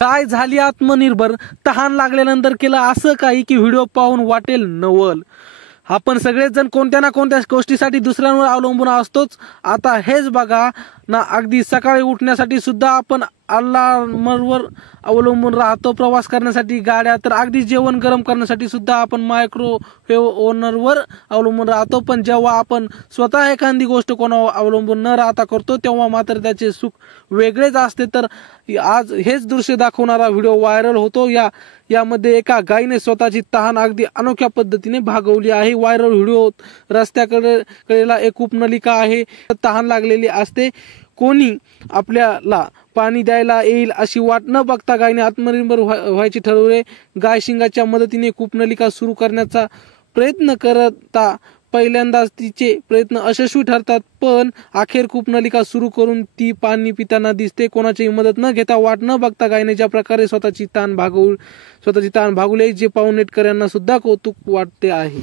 काय झाली आत्मनिर्भर, तहान लागल्यानंतर केलं असं काही की व्हिडिओ पाहून वाटेल नवल। आपण सगळेच जण कोणत्या ना कोणत्या गोष्टीसाठी दुसऱ्यांवर अवलंबून असतोच। आता हेच बघा ना, अगदी सकाळी उठण्यासाठी सुद्धा आपण अलार्मवर अवलंबून राहतो, प्रवास करण्यासाठी गाड्या, तर अगदी जेवण गरम करण्यासाठी सुद्धा आपण मायक्रोवेव्ह ओव्हनवर अवलंबून राहतो। पण जेव्हा आपण स्वतः एखादी गोष्ट कोणावर अवलंबून न राहता करतो तेव्हा मात्र त्याचे सुख वेगळेच असते। तर आज हेच दृश्य दाखवणारा व्हिडिओ व्हायरल होतो। यामध्ये एका गायीने स्वतःची तहान अगदी अनोख्या पद्धतीने भागवली आहे। व्हायरल व्हिडिओ रस्त्याकडेला एक उपनलिका आहे, तहान लागलेली असते, कोणी आपल्याला पाणी द्यायला येईल अशी वाट न बघता गायीने आत्मनिर्भर व्हायचे ठरवले। गाय शिंगाच्या मदतीने कूपनलिका सुरू करण्याचा प्रयत्न करता पहिल्यांदाच तिचे प्रयत्न यशस्वी ठरतात, पण अखेर कूपनलिका सुरू करून ती पाणी पिताना दिसते। कोणाची मदत न घेता वाट न बघता गायीने ज्या प्रकारे स्वतःची तहान भागवली जे पाहून नेटकऱ्यांना सुद्धा कौतुक वाटते आहे।